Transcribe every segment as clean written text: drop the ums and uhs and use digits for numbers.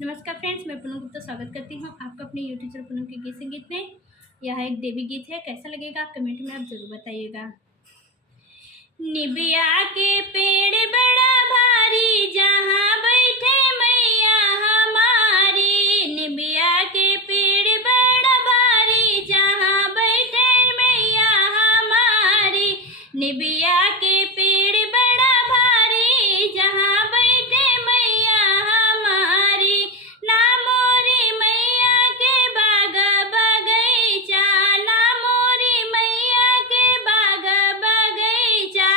नमस्कार फ्रेंड्स, मैं पूनम गुप्ता स्वागत करती हूँ आपका अपने यूट्यूब चैनल पूनम के गीत संगीत में। यह एक देवी गीत है। कैसा लगेगा आप कमेंट में आप जरूर बताइएगा। निबिया के पेड़ बड़ा भारी, जहाँ बैठे मैया हमारी। निबिया के पेड़ बड़ा भारी, जहाँ बैठे मैया हमारी। निबिया के पेड़ बड़ा भारी, जहाँ बैठे मैया हमारी। ना मोरी मैया के बाग बगैचा, ना मोरी मैया के बाग बगैचा।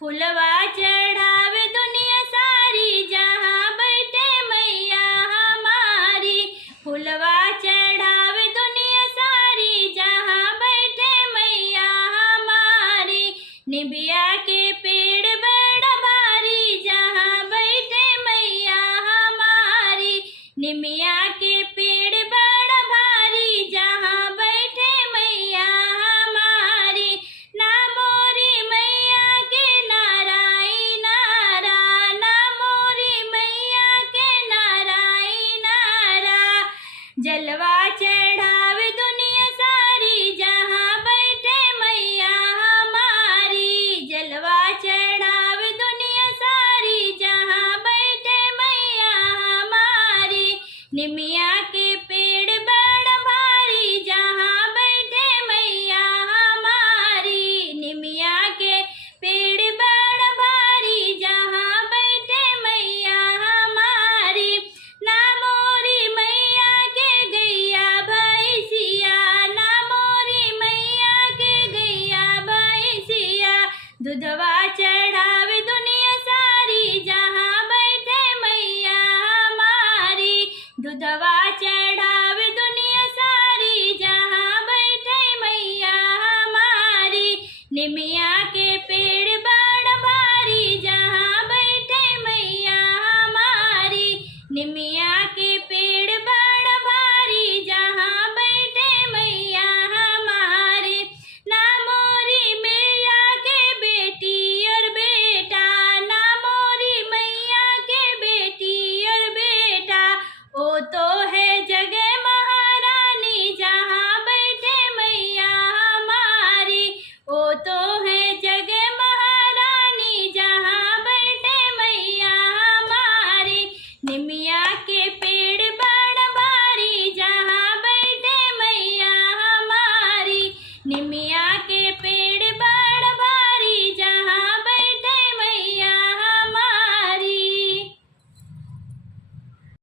फुलवा चढ़ावे दुनिया सारी, जहाँ बैठे मैया हमारी। फुलवा चढ़ावे दुनिया सारी, जहाँ बैठे मैया हमारी। निबिया के पेड़ बड़ा भारी, जहाँ बैठे मैया हमारी। निमिया के पेड़ बड़ा भारी, जहाँ बैठे मैया हमारी। ना मोरी मैया के नाराई नारा, ना मोरी मैया के नाराई नारा। जलवा चढ़ावे दुनिया सारी, जहाँ बैठे मैया हमारी। जलवा चढ़ावे दुनिया सारी, जहाँ बैठे मैया हमारी। निमिया के पेड़ बड़ा भारी, जहाँ बैठे मैया हमारी। निमिया के पेड़ बड़ा भारी, जहाँ बैठे मैया हमारी। ना मोरी मैया के गैया भैंसिया, ना मोरी मैया के गैया भैंसिया। दूधवा चढ़ावे दुनिया सारी, जहाँ बैठे मैया हमारी। दूधवा चढ़ावे दुनिया सारी, जहाँ बैठे मैया हमारी। निमिया के पेड़ बड़ा भारी, जहाँ बैठे मैया हमारी। निमिया के पेड़ बड़ा भारी, जहाँ बैठे मैया हमारी। ना मोरी मैया के बेटी और बेटा, ना मोरी मैया के बेटी और बेटा। ओ तो है जगह महारानी, जहाँ बैठे मैया हमारी। ओ तो है जगह महारानी, जहाँ बैठे मैया हमारी। निमिया के पेड़